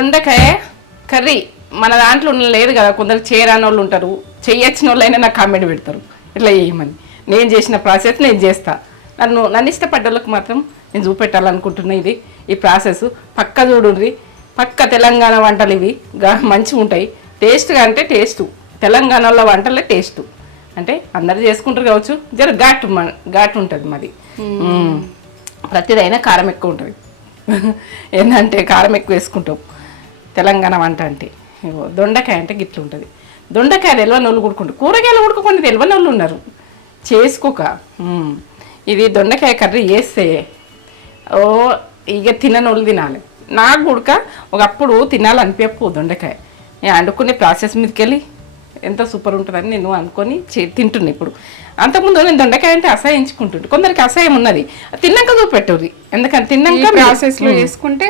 దొండకాయ కర్రీ మన దాంట్లో లేదు కదా, కొందరు చేయరాని వాళ్ళు ఉంటారు, చేయొచ్చిన వాళ్ళు అయినా నాకు కామెంట్ పెడతారు ఇట్లా చేయమని. నేను చేసిన ప్రాసెస్ నేను చేస్తా. నన్ను ఇష్టపడ్డ వాళ్ళకి మాత్రం నేను చూపెట్టాలనుకుంటున్నా. ఈ ప్రాసెస్ పక్క చూడుర్రి. పక్క తెలంగాణ వంటలు ఇవి మంచిగా ఉంటాయి. టేస్ట్గా అంటే టేస్టు తెలంగాణలో వంటలే టేస్టు. అంటే అందరు చేసుకుంటారు కావచ్చు, జర ఘాటు ఉంటుంది మాది. ప్రతిదైనా కారం ఎక్కువ ఉంటుంది. ఏంటంటే కారం ఎక్కువ వేసుకుంటాం తెలంగాణ వంట అంటే. దొండకాయ అంటే గిట్లు ఉంటుంది. దొండకాయ తెలివని వాళ్ళు ఉడుకుంటారు, కూరగాయలు ఉడుకోకుండా తెలివని వాళ్ళు ఉన్నారు చేసుకోక. ఇది దొండకాయ కర్రీ చేస్తే ఇక తిననోళ్ళు తినాలి. నాకు ఉడక ఒకప్పుడు తినాలనిపించకపో దొండకాయ. నేను వండుకునే ప్రాసెస్ మీదకి వెళ్ళి ఎంత సూపర్ ఉంటుందని నేను అనుకొని తింటున్నా. ఇప్పుడు అంతకుముందు నేను దొండకాయ అంటే అసహించుకుంటుంటే, కొందరికి అసహ్యం ఉన్నది, తిన్నాక చూపెట్టరు. ఎందుకంటే తిన్నాక ప్రాసెస్లో చేసుకుంటే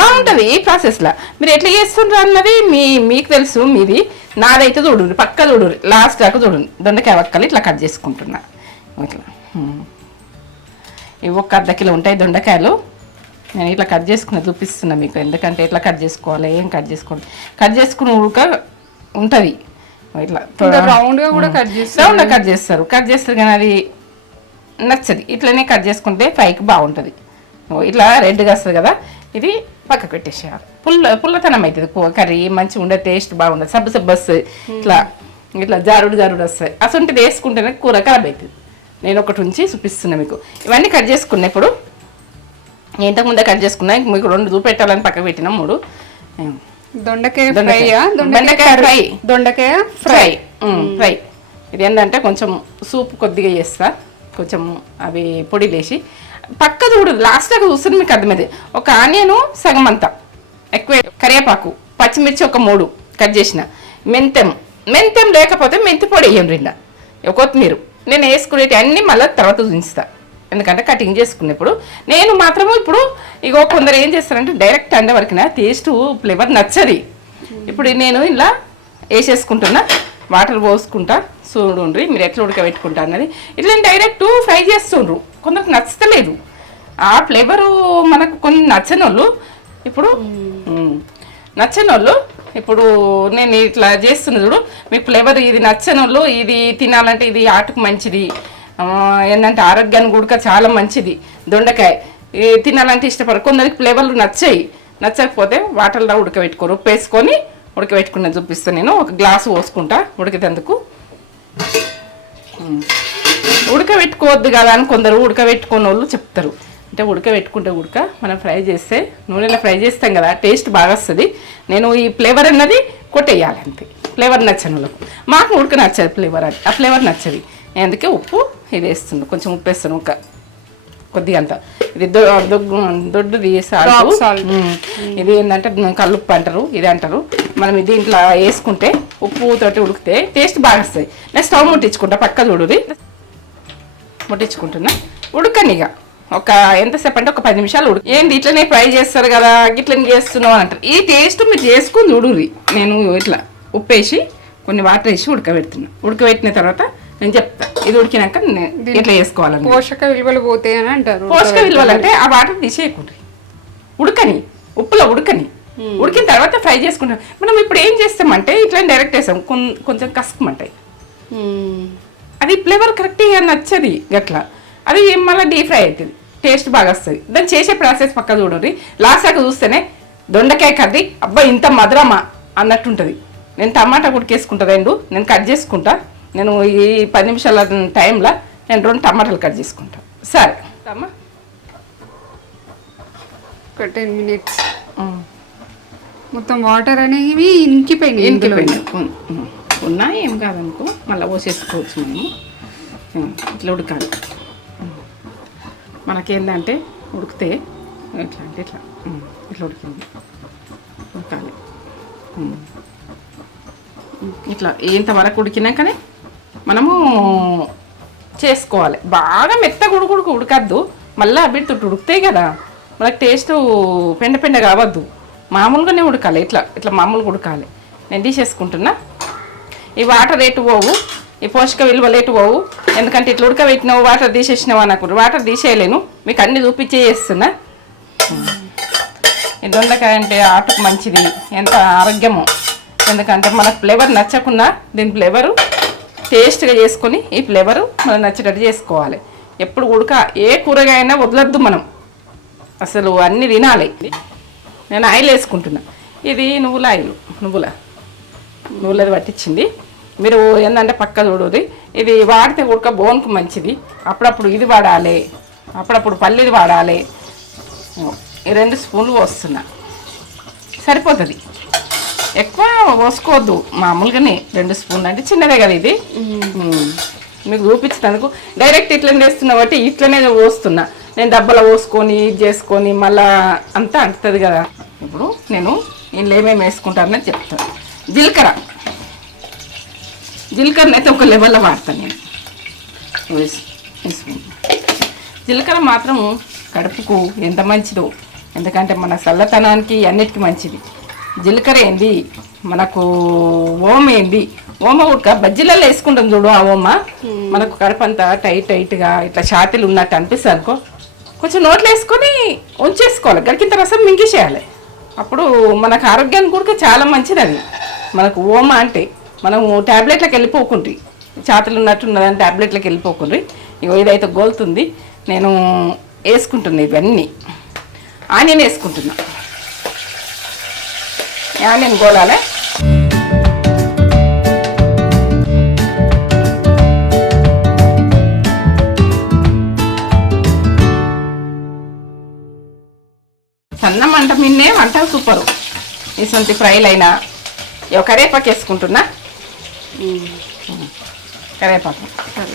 బాగుంటుంది. ఈ ప్రాసెస్లో మీరు ఎట్లా చేస్తుండ్రు అన్నది మీకు తెలుసు. మీది నాదైతే చూడండి, పక్క చూడండి, లాస్ట్ దాకా చూడండి. దొండకాయ వక్కలు ఇట్లా కట్ చేసుకుంటున్నా. ఇట్లా ఇవి ఒక అర్ధ కిలో ఉంటాయి దొండకాయలు. నేను ఇట్లా కట్ చేసుకుని చూపిస్తున్నా మీకు, ఎందుకంటే ఎట్లా కట్ చేసుకోవాలి, ఏం కట్ చేసుకోవాలి. కట్ చేసుకుని ఉడక ఉంటుంది ఇట్లా రౌండ్గా కూడా కట్ చేస్తారు కానీ అది నచ్చది. ఇట్లనే కట్ చేసుకుంటే ఫ్రైకి బాగుంటుంది. ఇట్లా రెడ్గా వస్తుంది కదా, ఇది పక్కకు పెట్టేసేయాలి. పుల్లతనం అవుతుంది కర్రీ, మంచిగా ఉండే టేస్ట్ బాగుంటుంది. సబ్బు వస్తుంది, ఇట్లా జారుడు వస్తుంది. అసలు వేసుకుంటేనే కూర ఖరాబ్ అవుతుంది. నేను ఒకటి ఉంచి చూపిస్తున్నా మీకు. ఇవన్నీ కట్ చేసుకున్నా. ఇప్పుడు ఇంతకుముందే కట్ చేసుకున్నా, మీకు 2 చూపెట్టాలని పక్కకు పెట్టినా. 3 దొండకాయ ఫ్రై. ఇది ఏంటంటే కొంచెం సూప్ కొద్దిగా చేస్తా, కొంచెం అవి పొడి వేసి పక్క చూడదు. లాస్ట్ దాకా చూస్తుంది మీకు అర్థమైంది. ఒక ఆనియను సగం అంతా ఎక్కువ, కరివేపాకు, పచ్చిమిర్చి ఒక 3 కట్ చేసిన, మెంతం లేకపోతే మెంతి పొడి వేయండి 2, కొత్తిమీర. నేను వేసుకునేటి అన్నీ మళ్ళీ తర్వాత చూపిస్తా, ఎందుకంటే కటింగ్ చేసుకున్నప్పుడు. నేను మాత్రము ఇప్పుడు కొందరు ఏం చేస్తారంటే డైరెక్ట్ అండే వరకు టేస్ట్ ఫ్లేవర్ నచ్చది. ఇప్పుడు నేను ఇలా వేసేసుకుంటున్నా, వాటర్ పోసుకుంటా. చూడండి మీరు ఎట్లా ఉడకబెట్టుకుంటా అన్నది. ఇట్లా డైరెక్ట్ ఫ్రై చేస్తుండ్రు, కొందరికి నచ్చలేదు ఆ ఫ్లేవరు. మనకు కొన్ని నచ్చని వాళ్ళు ఇప్పుడు నేను ఇట్లా చేస్తున్నా చూడు, మీకు ఫ్లేవర్ ఇది నచ్చని వాళ్ళు, ఇది తినాలంటే ఇది ఆటకు మంచిది, ఏంటంటే ఆరోగ్యానికి కూడా చాలా మంచిది. దొండకాయ తినాలంటే ఇష్టపడరు. కొందరికి ఫ్లేవర్లు నచ్చకపోతే వాటర్లో ఉడకబెట్టుకోరు, ఉప్పు వేసుకొని ఉడకబెట్టుకున్న చూపిస్తాను. నేను ఒక గ్లాసు పోసుకుంటా ఉడికేందుకు. ఉడకబెట్టుకోవద్దు కదా అని కొందరు ఉడకబెట్టుకున్న వాళ్ళు చెప్తారు. అంటే ఉడకబెట్టుకుంటే మనం ఫ్రై చేస్తే, నూనెలో ఫ్రై చేస్తాం కదా, టేస్ట్ బాగా వస్తుంది. నేను ఈ ఫ్లేవర్ అన్నది కొట్టేయాలి అంతే. ఫ్లేవర్ నచ్చని వాళ్ళకు, మాకు ఉడక నచ్చదు ఫ్లేవర్, అది ఆ ఫ్లేవర్ నచ్చది. అందుకే ఉప్పు ఇది వేస్తుంది, కొంచెం ఉప్పు వేస్తాను కొద్దిగా అంత. ఇది దొడ్డుది సాల్ట్. ఇది ఏంటంటే కల్లుప్పు అంటారు, ఇది అంటారు. మనం దీంట్లో వేసుకుంటే ఉప్పు తోటి ఉడికితే టేస్ట్ బాగా వస్తుంది. నేను స్టవ్ ముట్టించుకుంటా, పక్క చూడుది ముట్టించుకుంటున్నా. ఉడకనిగా ఎంతసేపు అంటే ఒక 10 నిమిషాలు ఏంటి ఇట్లనే ఫ్రై చేస్తారు కదా, ఇట్లనే చేస్తున్నావు అని అంటారు. ఈ టేస్ట్ మీరు చేసుకుని చూడుర్రి. నేను ఇట్లా ఉప్పు వేసి కొన్ని వాటర్ వేసి ఉడకబెట్టిన తర్వాత నేను చెప్తా. ఇది ఉడికినాక ఎట్లా చేసుకోవాలని. పోషక విలువలు పోతాయి అని అంటారు. పోషక విలువలు అంటే ఆ వాటర్ తీసేయకుండ్రి, ఉప్పులో ఉడికిన తర్వాత ఫ్రై చేసుకుంటాం. మనం ఇప్పుడు ఏం చేస్తామంటే ఇట్లా డైరెక్ట్ వేస్తాం, కొంచెం కసుకుమంటాయి. అది ఫ్లేవర్ కరెక్ట్గా నచ్చది గట్లా. అది మళ్ళీ డీప్ ఫ్రై అవుతుంది, టేస్ట్ బాగా వస్తుంది. దాన్ని చేసే ప్రాసెస్ పక్క చూడండి. లాస్ట్ దాకా చూస్తేనే దొండకాయ కర్రీ అబ్బా ఇంత మధురమా అన్నట్టుంటుంది. నేను టమాటా ఉడికేసుకుంటా, 2 నేను కట్ చేసుకుంటా. నేను ఈ 10 నిమిషాల టైంలో నేను 2 టమాటాలు కట్ చేసుకుంటా. సరే అమ్మా, ఒక 10 మినిట్స్ మొత్తం వాటర్ అనేవి ఇంకిపోయినాయి. ఉన్నా ఏం కాదనుకో, మళ్ళీ పోసేసుకోవచ్చు. మేము ఇట్లా ఉడకాలి. మనకేంటంటే ఉడికితే ఇట్లా అంటే ఇట్లా ఉడకాలి. ఇట్లా ఇంతవరకు ఉడికినాకనే మనము చేసుకోవాలి. బాగా మెత్తగా ఉడకద్దు, మళ్ళీ అవి ఉడుకుతాయి కదా, మనకు టేస్ట్ పెండ కావద్దు, మామూలుగానే ఉడకాలి. ఇట్లా మామూలుగా ఉడకాలి. నేను తీసేసుకుంటున్నా. ఈ వాటర్ ఎటు పోవు, ఈ పోషక విలువలు ఎటు పోవు. ఎందుకంటే ఇట్లా ఉడకబెట్టినావు వాటర్ తీసేసినావు అనుకుంటు, వాటర్ తీసేయలేను, మీకు అన్ని చూపించేస్తున్నా. ఈ దొండకాయ అంటే ఆటకు మంచిది, ఎంత ఆరోగ్యమో. ఎందుకంటే మనకు ఫ్లేవర్ నచ్చకుండా దీని ఫ్లేవరు టేస్ట్గా చేసుకొని ఈ ఫ్లేవరు మనం నచ్చేటట్టు చేసుకోవాలి. ఎప్పుడు ఉడక ఏ కూరగాయ అయినా వదలొద్దు మనం, అసలు అన్నీ తినాలి. నేను ఆయిల్ వేసుకుంటున్నా. ఇది నువ్వులది పట్టించింది. మీరు ఏంటంటే పక్క చూడదు, ఇది వాడితే ఉడక బోన్కు మంచిది. అప్పుడప్పుడు ఇది వాడాలి, అప్పుడప్పుడు పల్లీది వాడాలి. ఈ 2 స్పూన్లు పోస్తున్నా, సరిపోతుంది. ఎక్కువ పోసుకోవద్దు, మామూలుగానే 2 స్పూన్లు అంటే చిన్నదే కదా ఇది. మీకు చూపించినందుకు డైరెక్ట్ ఇట్లనే వేస్తున్నా బట్టి ఇట్లనే పోస్తున్నా. నేను డబ్బాలో పోసుకొని ఇది చేసుకొని మళ్ళా అంతా అంటుతుంది కదా. ఇప్పుడు నేను ఇంట్లో ఏమేమి వేసుకుంటానని చెప్తాను. జీలకర్ర అయితే ఒక లెవెల్లో వాడతాను నేను. జీలకర్ర మాత్రం కడుపుకు ఎంత మంచిదో, ఎందుకంటే మన చల్లతనానికి అన్నిటికీ మంచిది. జీలకర్ర ఏంది, మనకు ఓమ ఏంది, ఓమ ఉడక బజ్జీలలో వేసుకుంటాం చూడు, ఆ ఓమ మనకు కడుపు అంతా టైట్గా ఇట్లా ఛాతీలు ఉన్నట్టు అనిపిస్తుంది అనుకో, కొంచెం నోట్లో వేసుకొని ఉంచేసుకోవాలి, గడికింత రసం మింగేసేయాలి. అప్పుడు మనకు ఆరోగ్యానికి కూడా చాలా మంచిది అది. మనకు ఓమ అంటే మనము ట్యాబ్లెట్లకు వెళ్ళిపోకుండ్రి, ఛాతీలు ఉన్నట్టున్నదని ట్యాబ్లెట్లకు వెళ్ళిపోకుండ్రి. ఇగో ఇదైతే గోలుతుంది, నేను వేసుకుంటున్నా ఇవన్నీ. ఆనియన్ వేసుకుంటున్నా, ఆనియన్ గోలాలి. సన్న మంట మిన్నే వంట సూపరు. ఇటువంటి ఫ్రైలు అయినా. కరివేపాకు వేసుకుంటున్నా, కరివేపాకు,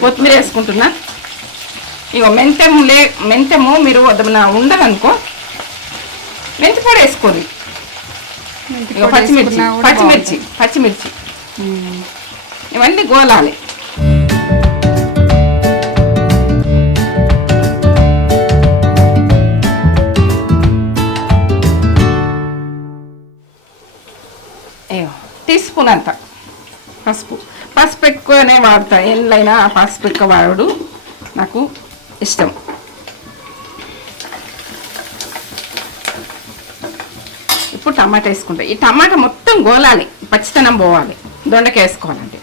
కొత్తిమీర వేసుకుంటున్నా. ఇగో మెంతము మీరు ఉండదనుకో మెంతి పొడి వేసుకోండి. ఇక పచ్చిమిర్చి ఇవన్నీ గోలాలి. టీస్పూన్ అంత పసుపు ఎక్కువనే వాడతా. ఎన్నైనా పసుపు ఎక్కువ వాడు నాకు ఇష్టం. ఇప్పుడు టమాటా వేసుకుంటా. ఈ టమాటా మొత్తం గోలాలి, పచ్చితనం పోవాలి. దొండకాయ వేసుకోవాలంటే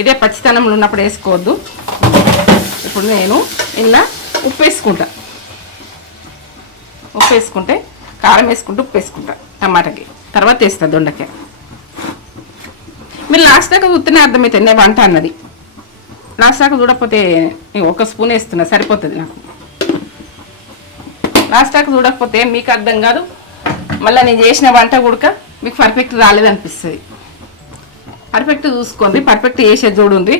ఇదే పచ్చితనంలో ఉన్నప్పుడు వేసుకోవద్దు. ఇప్పుడు నేను ఇలా ఉప్పు వేసుకుంటే కారం వేసుకుంటూ ఉప్పు వేసుకుంటా టమాటాకి, తర్వాత వేస్తా దొండకాయ. మీరు లాస్ట్ దాకా చూస్తేనే అర్థమవుతుంది నేను వంట అన్నది. లాస్ట్ దాకా చూడకపోతే 1 స్పూన్ వేస్తున్నా, సరిపోతుంది నాకు. లాస్ట్ దాకా చూడకపోతే మీకు అర్థం కాదు, మళ్ళీ నేను చేసిన వంట కూడా మీకు పర్ఫెక్ట్ రాలేదనిపిస్తుంది. పర్ఫెక్ట్ చూసుకోండి, పర్ఫెక్ట్ చేసేది చూడండి.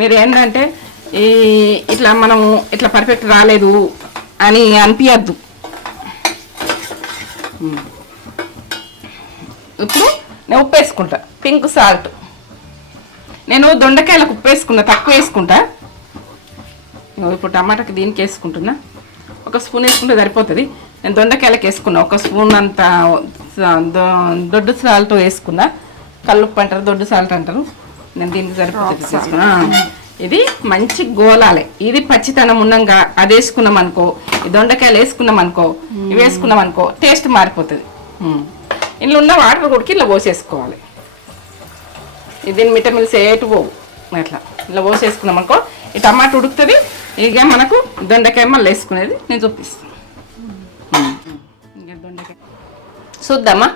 మీరు ఏంటంటే ఇట్లా మనము ఇట్లా పర్ఫెక్ట్ రాలేదు అని అనిపించద్దు. ఇప్పుడు నేను ఉప్పు వేసుకుంటా, పింక్ సాల్ట్. నేను దొండకాయలకు ఉప్పు వేసుకున్నా, తక్కువ వేసుకుంటా. ఇప్పుడు టమాటాకి దీనికి వేసుకుంటున్నా, 1 స్పూన్ వేసుకుంటే సరిపోతుంది. నేను దొండకాయలకు వేసుకున్నా 1 స్పూన్ అంత దొడ్డు సాల్ట్ వేసుకున్నా. కల్లుప్పు అంటారు, దొడ్డు సాల్ట్ అంటారు. నేను దీనికి సరిపోతుంది వేసుకున్నా. ఇది మంచి గోలాలి. ఇది పచ్చితనం ఉన్నాగా అది వేసుకున్నాం అనుకో, ఈ దొండకాయలు వేసుకున్నాం అనుకో, ఇవి వేసుకున్నాం అనుకో, టేస్ట్ మారిపోతుంది. ఇంట్లో ఉన్న వాటర్ కూడా ఇలా పోసేసుకోవాలి. దీని విటమిన్స్ ఏటు పోవు. అట్లా ఇలా పోసేసుకున్నాం అనుకో, ఈ టమాటా ఉడుకుతుంది. ఇక మనకు దొండకాయ మళ్ళీ వేసుకునేది నేను చూపిస్తాను. ఇంకా దొండకాయ చూద్దామా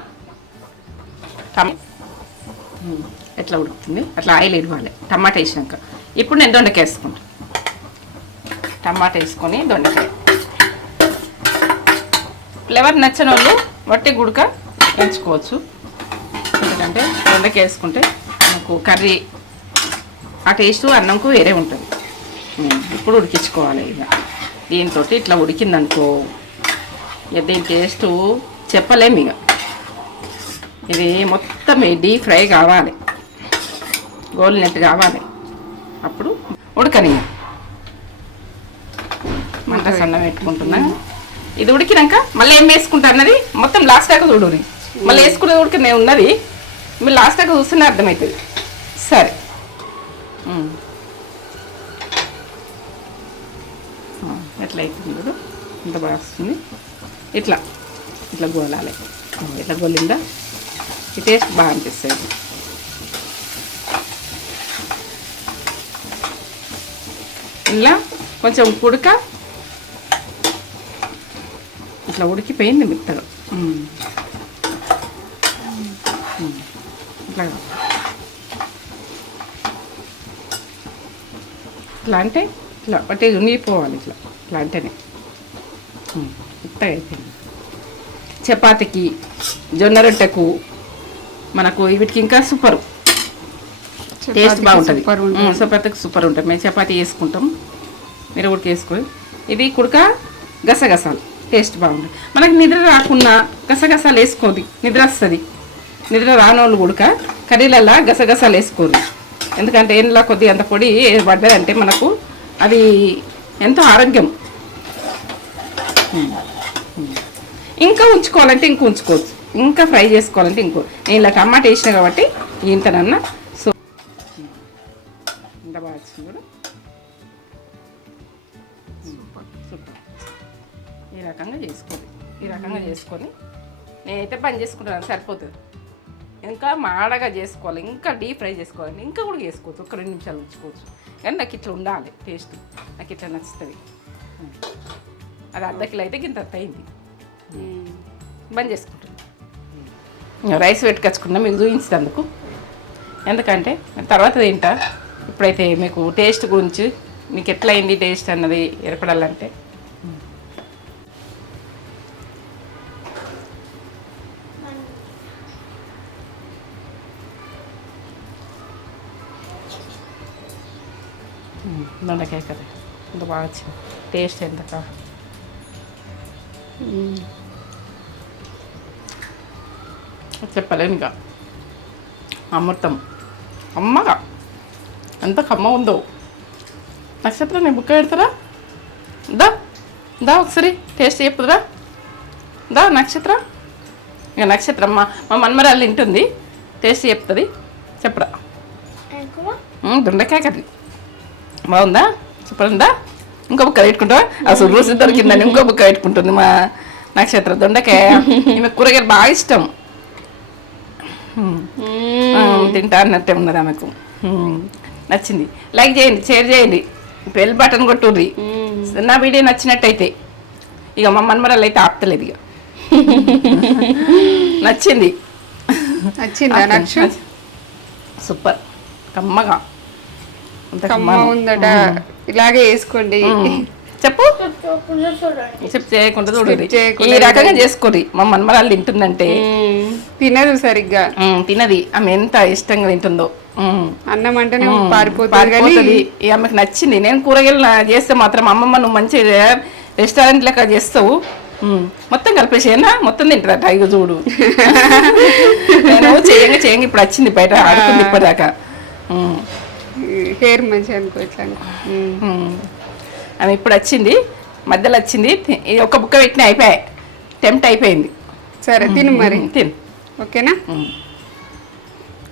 ఎట్లా ఉడుకుతుంది. అట్లా ఆయిల్ ఇవ్వాలి టమాటా వేసినాక. ఇప్పుడు నేను దొండకాయ వేసుకుంటాను. టమాటా వేసుకొని దొండకాయ ఫ్లేవర్ నచ్చని వాళ్ళు వట్టి గుడక ఎంచుకోవచ్చు. ఎందుకంటే దొండకాయ వేసుకుంటే మనకు కర్రీ ఆ టేస్ట్ అన్నంకు వేరే ఉంటుంది. ఇప్పుడు ఉడికించుకోవాలి. ఇక దీంతో ఇట్లా ఉడికిందనుకో, ఇక దీని టేస్ట్ చెప్పలేము. ఇక ఇది మొత్తం డీప్ ఫ్రై కావాలి, గోల్నెట్ కావాలి. అప్పుడు ఉడకని మంట సన్నం పెట్టుకుంటున్నా. ఇది ఉడికినాక మళ్ళీ ఏం వేసుకుంటా అన్నది మొత్తం లాస్ట్ దాకా చూడు. మళ్ళీ వేసుకునేది ఉడికనే ఉన్నది, మీరు లాస్ట్ దాకా చూస్తూనే అర్థమవుతుంది. సరే, ఎట్లా అవుతుంది చూడు, ఇంత బాగా వస్తుంది. ఇట్లా ఇట్లా గోలాలి. ఇట్లా గొల్లిందా ఈ టేస్ట్ బాగా అనిపిస్తుంది. ఇలా కొంచెం ఉడక ఇట్లా ఉడికిపోయింది మెత్తగా. ఇట్లా ఇట్లా అంటే ఇట్లా అంటే ఉనిగిపోవాలి. ఇట్లా ఇట్లా అంటేనే మెత్తగా అయిపోయింది. చపాతీకి, జొన్న రొట్టెకు, మనకు వీటికి ఇంకా సూపరు టేస్ట్ బాగుంటుంది. చపాతీకి సూపర్ ఉంటుంది. మేము చపాతీ వేసుకుంటాం, మీరు ఉడక వేసుకొని. ఇది కుడక గసగసాలు టేస్ట్ బాగుంటుంది. మనకి నిద్ర రాకున్నా గసగసాలు వేసుకోదు, నిద్ర వస్తుంది. నిద్ర రానోళ్ళు ఉడక కర్రీలల్లా గసగసాలు వేసుకోరు. ఎందుకంటే ఏంలా కొద్దిగా అంత పొడి పడ్డదంటే మనకు అది ఎంతో ఆరోగ్యం. ఇంకా ఉంచుకోవాలంటే ఇంక ఉంచుకోవచ్చు, ఇంకా ఫ్రై చేసుకోవాలంటే ఇంకో. నేను ఇలా టమాటా వేసిన కాబట్టి ఇంతనన్నా. సో ఇంత బాగా వచ్చింది కూడా. సూపర్. ఈ రకంగా చేసుకోండి. ఈ రకంగా చేసుకొని నేనైతే పని చేసుకుంటాను, సరిపోతుంది. ఇంకా మాడగా చేసుకోవాలి, ఇంకా డీప్ ఫ్రై చేసుకోవాలి, ఇంకా కూడా చేసుకోవచ్చు. ఒక 2 నిమిషాలు ఉంచుకోవచ్చు. కానీ నాకు ఇట్లా ఉండాలి టేస్ట్, నాకు ఇట్లా నచ్చుతుంది. అది అర్ధ కిలో అయితే ఇంత అయింది. బంద్ చేసుకుంటాను. రైస్ పెట్టుకొచ్చుకున్నా మీకు చూపించినందుకు. ఎందుకంటే తర్వాత తింటా. ఇప్పుడైతే మీకు టేస్ట్ గురించి మీకు ఎట్లా అయింది టేస్ట్ అన్నది ఏర్పడాలంటే దొండకాయ కర్రీ ఎంత బాగా వచ్చింది. టేస్ట్ ఎంత చెప్పలేను. ఇంకా అమృతం అమ్మగా ఎంత కమ్మ ఉందో. నక్షత్రం నేను బుక్క పెడతారా? దా దా ఒకసారి టేస్ట్ చెప్పుదురా. దా నక్షత్రం. ఇక నక్షత్రం మా మన్మరాలు తింటుంది, టేస్ట్ చెప్తుంది. చెప్పరా. దొండకాయ కర్రీ బాగుందా? సూపర్ ఉందా? ఇంకో బుక్క పెట్టుకుంటావా? అసలు రుచి దొరికిందని ఇంకో బుక్క పెట్టుకుంటుంది మా నక్షత్రం. దొండకాయ ఈమె కూరగాయలు బాగా ఇష్టం, తింటా అన్నట్టే ఉన్నది ఆమెకు. నచ్చింది. లైక్ చేయండి, షేర్ చేయండి, బెల్ బటన్ కొట్టుర్రి. నా వీడియో నచ్చినట్టయితే. ఇక మా మన్మరాలు అయితే ఆపుతలేదు. ఇక నచ్చింది. సూపర్ కమ్మగా ఉందట. ఇలాగే వేసుకోండి. చెప్పు చెప్పు చేయకుండా చూడండి. ఈ రకంగా చేసుకోండి. మా మన్మరాలు తింటుందంటే తినదు సరిగ్గా, తినది. ఆమె ఎంత ఇష్టంగా తింటుందో. అన్నం అంటేనే పారిపోతుంది. ఆమెకు నచ్చింది. నేను కూరగాయలు చేస్తే మాత్రం అమ్మమ్మ నువ్వు మంచి రెస్టారెంట్ లెక్క చేస్తావు, మొత్తం కలిపేసేనా మొత్తం తింటుందట. ఇక చూడు నేను చేయంగా ఇప్పుడు వచ్చింది బయట ఆడుకుంది ఇప్పటిదాకా. హెయిర్ మంచిగా అనుకో ఇట్లా. ఆమె ఇప్పుడు వచ్చింది, మధ్యలో వచ్చింది. ఒక బుక్క పెట్టిన అయిపోయాయి, టెంప్ట్ అయిపోయింది. సరే తిను మరి. తిను ఓకేనా.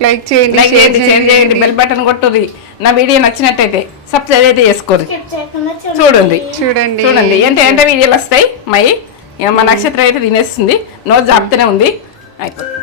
లైక్ చేయండి, షేర్ చేయండి, బెల్ బటన్ కొట్టుర్రి. నా వీడియో నచ్చినట్టయితే సబ్స్క్రైబ్ అయితే చేసుకోండి. చూడండి చూడండి ఏంటంటే వీడియోలు వస్తాయి. మా నక్షత్రం అయితే తినేస్తుంది, నోరు జాపుతూనే ఉంది. అయిపోతుంది.